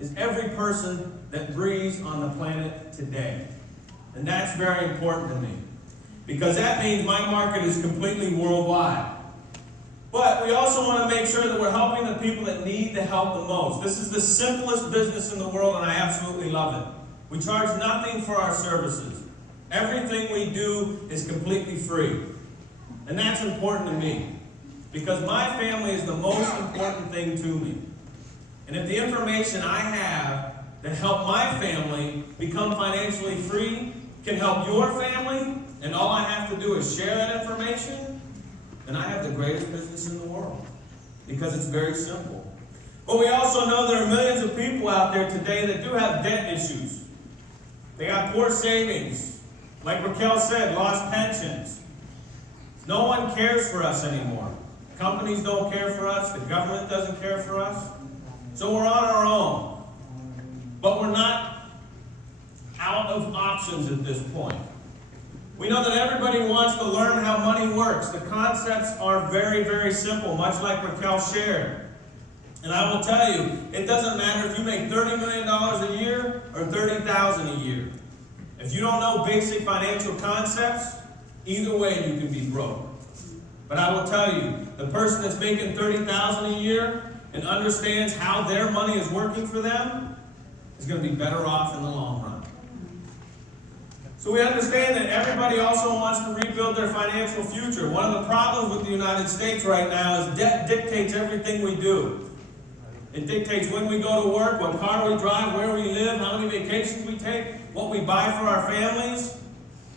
is every person that breathes on the planet today. And that's very important to me, because that means my market is completely worldwide. But we also want to make sure that we're helping the people that need the help the most. This is the simplest business in the world, and I absolutely love it. We charge nothing for our services. Everything we do is completely free. And that's important to me, because my family is the most important thing to me. And if the information I have that help my family become financially free can help your family, and all I have to do is share that information, then I have the greatest business in the world, because it's very simple. But we also know there are millions of people out there today that do have debt issues. They got poor savings, like Raquel said, lost pensions. No one cares for us anymore. Companies don't care for us. The government doesn't care for us. So we're on our own. But we're not out of options at this point. We know that everybody wants to learn how money works. The concepts are very, very simple, much like Raquel shared. And I will tell you, it doesn't matter if you make $30 million a year or $30,000 a year. If you don't know basic financial concepts, either way you can be broke. But I will tell you, the person that's making $30,000 a year and understands how their money is working for them is going to be better off in the long run. So we understand that everybody also wants to rebuild their financial future. One of the problems with the United States right now is debt dictates everything we do. It dictates when we go to work, what car we drive, where we live, how many vacations we take, what we buy for our families.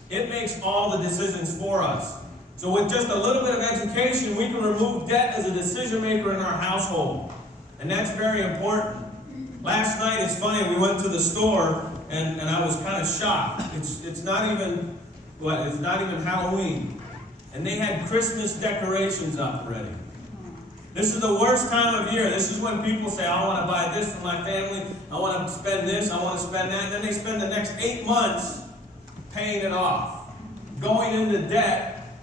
It makes all the decisions for us. So with just a little bit of education, we can remove debt as a decision maker in our household. And that's very important. Last night, it's funny, we went to the store and I was kind of shocked. It's not even Halloween. And they had Christmas decorations up already. This is the worst time of year. This is when people say, I want to buy this for my family, I want to spend this, I want to spend that. And then they spend the next 8 months paying it off, going into debt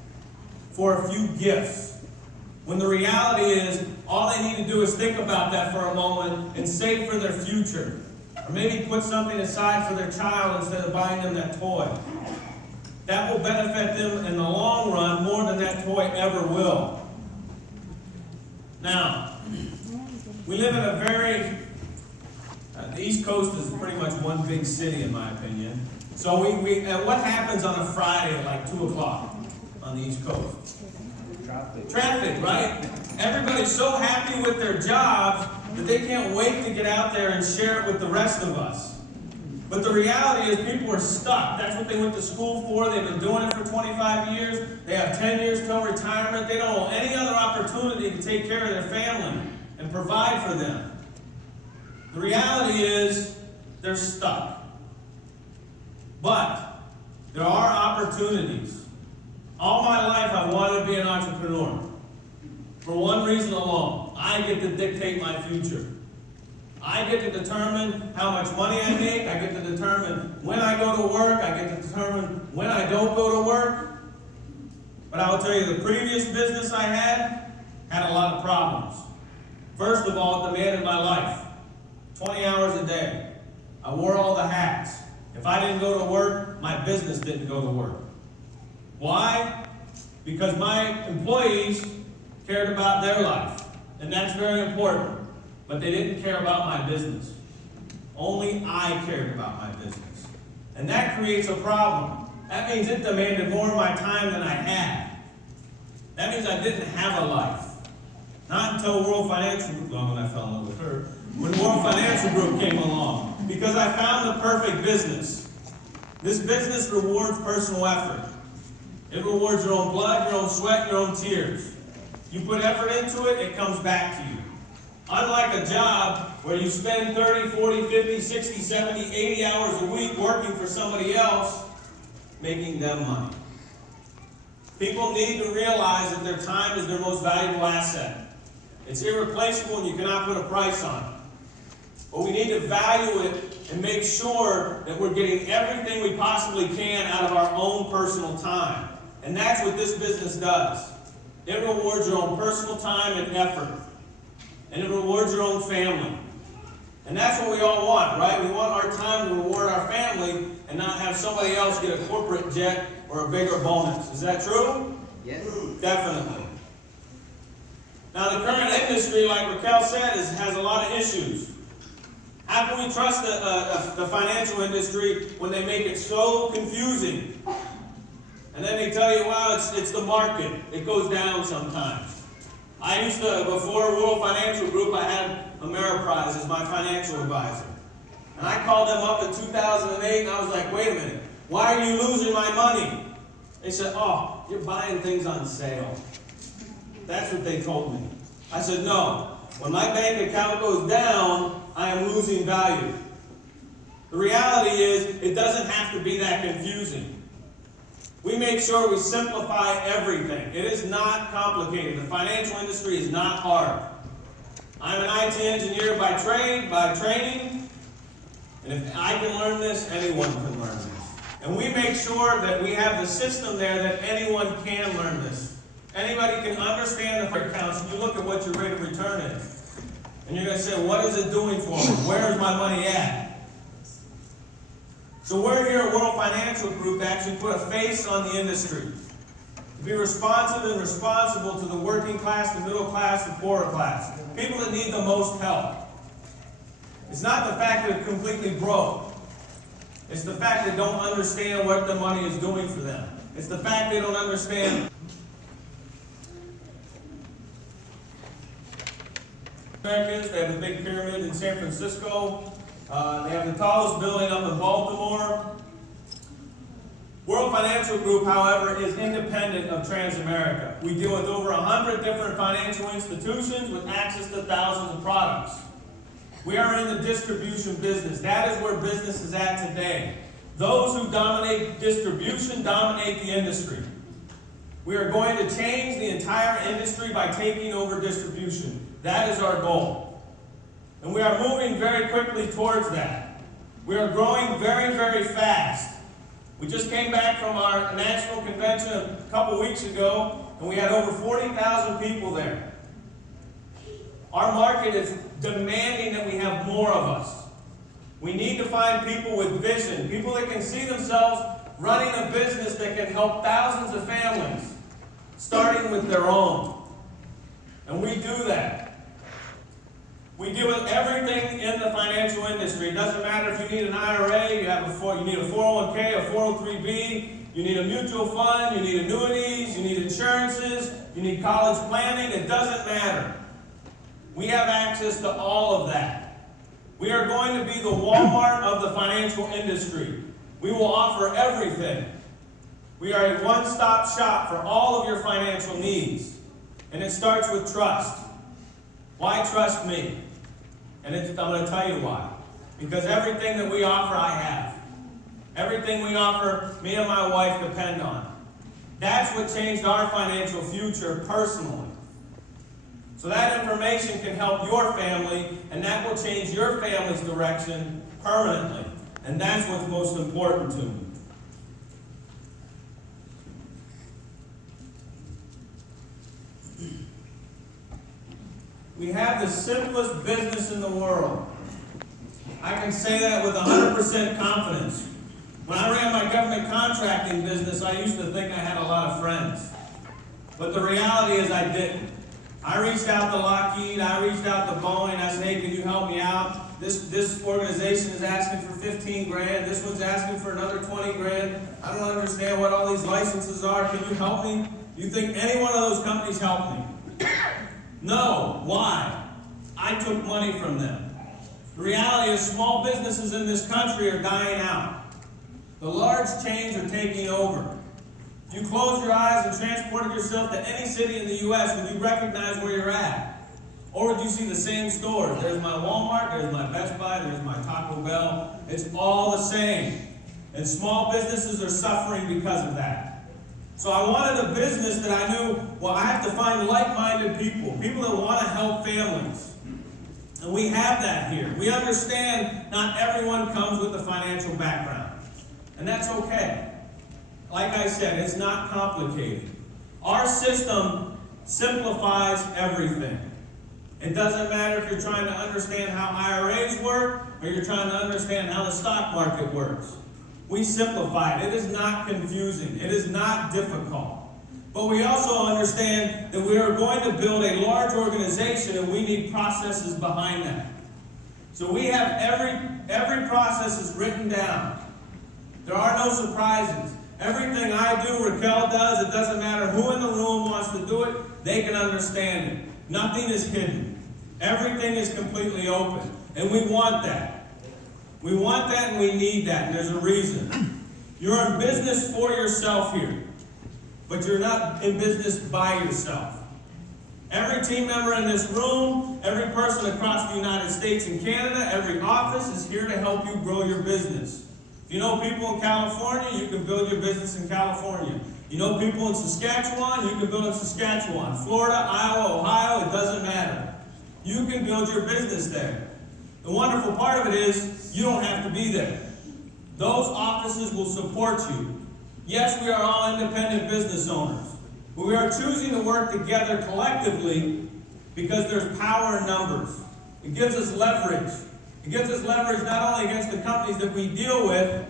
for a few gifts. When the reality is, all they need to do is think about that for a moment and save for their future. Or maybe put something aside for their child instead of buying them that toy. That will benefit them in the long run more than that toy ever will. Now, we live in a very, the East Coast is pretty much one big city in my opinion. So what happens on a Friday at like 2 o'clock on the East Coast? Traffic, right? Everybody's so happy with their jobs that they can't wait to get out there and share it with the rest of us. But the reality is people are stuck. That's what they went to school for. They've been doing it for 25 years. They have 10 years till retirement. They don't know any other opportunity to take care of their family and provide for them. The reality is they're stuck. But there are opportunities. All my life I wanted to be an entrepreneur. For one reason alone, I get to dictate my future. I get to determine how much money I make. I get to determine when I go to work. I get to determine when I don't go to work. But I will tell you, the previous business I had a lot of problems. First of all, it demanded my life. 20 hours a day. I wore all the hats. If I didn't go to work, my business didn't go to work. Why? Because my employees cared about their life, and that's very important. But they didn't care about my business. Only I cared about my business. And that creates a problem. That means it demanded more of my time than I had. That means I didn't have a life. Not until World Financial Group, well, when I fell in love with her, when World Financial Group came along, because I found the perfect business. This business rewards personal effort. It rewards your own blood, your own sweat, your own tears. You put effort into it, it comes back to you. Unlike a job where you spend 30, 40, 50, 60, 70, 80 hours a week working for somebody else, making them money. People need to realize that their time is their most valuable asset. It's irreplaceable and you cannot put a price on it. But we need to value it and make sure that we're getting everything we possibly can out of our own personal time. And that's what this business does. It rewards your own personal time and effort. And it rewards your own family. And And that's what we all want, right? We want our time to reward our family and not have somebody else get a corporate jet or a bigger bonus. Is that true? Yes. Definitely. Now, the current industry, like Raquel said, has a lot of issues. How can we trust the financial industry when they make it so confusing? And then they tell you, well, it's the market. It goes down sometimes. I used to, before World Financial Group, I had Ameriprise as my financial advisor. And I called them up in 2008 and I was like, wait a minute, why are you losing my money? They said, oh, you're buying things on sale. That's what they told me. I said, no, when my bank account goes down, I am losing value. The reality is, it doesn't have to be that confusing. We make sure we simplify everything. It is not complicated. The financial industry is not hard. I'm an IT engineer by trade, by training, and if I can learn this, anyone can learn this. And we make sure that we have the system there that anyone can learn this. Anybody can understand the accounts, and you look at what your rate of return is. And you're going to say, what is it doing for me? Where is my money at? So we're here at World Financial Group to actually put a face on the industry. To be responsive and responsible to the working class, the middle class, the poorer class. People that need the most help. It's not the fact that they're completely broke. It's the fact they don't understand what the money is doing for them. It's the fact they don't understand. Americans, they have the big pyramid in San Francisco. They have the tallest building up in Baltimore. World Financial Group, however, is independent of Transamerica. We deal with over 100 different financial institutions with access to thousands of products. We are in the distribution business. That is where business is at today. Those who dominate distribution dominate the industry. We are going to change the entire industry by taking over distribution. That is our goal. And we are moving very quickly towards that. We are growing very, very fast. We just came back from our national convention a couple weeks ago, and we had over 40,000 people there. Our market is demanding that we have more of us. We need to find people with vision, people that can see themselves running a business that can help thousands of families, starting with their own. And we do that. We deal with everything in the financial industry. It doesn't matter if you need an IRA, you need a 401k, a 403b, you need a mutual fund, you need annuities, you need insurances, you need college planning. It doesn't matter. We have access to all of that. We are going to be the Walmart of the financial industry. We will offer everything. We are a one-stop shop for all of your financial needs. And it starts with trust. Why trust me? And I'm going to tell you why. Because everything that we offer, I have. Everything we offer, me and my wife depend on. That's what changed our financial future personally. So that information can help your family, and that will change your family's direction permanently. And that's what's most important to me. We have the simplest business in the world. I can say that with 100% confidence. When I ran my government contracting business, I used to think I had a lot of friends. But the reality is I didn't. I reached out to Lockheed, I reached out to Boeing, I said, hey, can you help me out? This organization is asking for 15 grand, this one's asking for another 20 grand. I don't understand what all these licenses are, can you help me? You think any one of those companies helped me? No. Why? I took money from them. The reality is small businesses in this country are dying out. The large chains are taking over. If you close your eyes and transported yourself to any city in the U.S., would you recognize where you're at? Or would you see the same stores? There's my Walmart, there's my Best Buy, there's my Taco Bell. It's all the same. And small businesses are suffering because of that. So I wanted a business that I knew, well, I have to find like-minded people, people that want to help families. And we have that here. We understand not everyone comes with a financial background. And that's okay. Like I said, it's not complicated. Our system simplifies everything. It doesn't matter if you're trying to understand how IRAs work or you're trying to understand how the stock market works. We simplify it. It is not confusing. It is not difficult. But we also understand that we are going to build a large organization and we need processes behind that. So we have every process is written down. There are no surprises. Everything I do, Raquel does, it doesn't matter who in the room wants to do it, they can understand it. Nothing is hidden. Everything is completely open. And we want that. We want that and we need that, and there's a reason. You're in business for yourself here, but you're not in business by yourself. Every team member in this room, every person across the United States and Canada, every office is here to help you grow your business. If you know people in California, you can build your business in California. You know people in Saskatchewan, you can build in Saskatchewan. Florida, Iowa, Ohio, it doesn't matter. You can build your business there. The wonderful part of it is you don't have to be there. Those offices will support you. Yes, we are all independent business owners, but we are choosing to work together collectively because there's power in numbers. It gives us leverage. It gives us leverage not only against the companies that we deal with,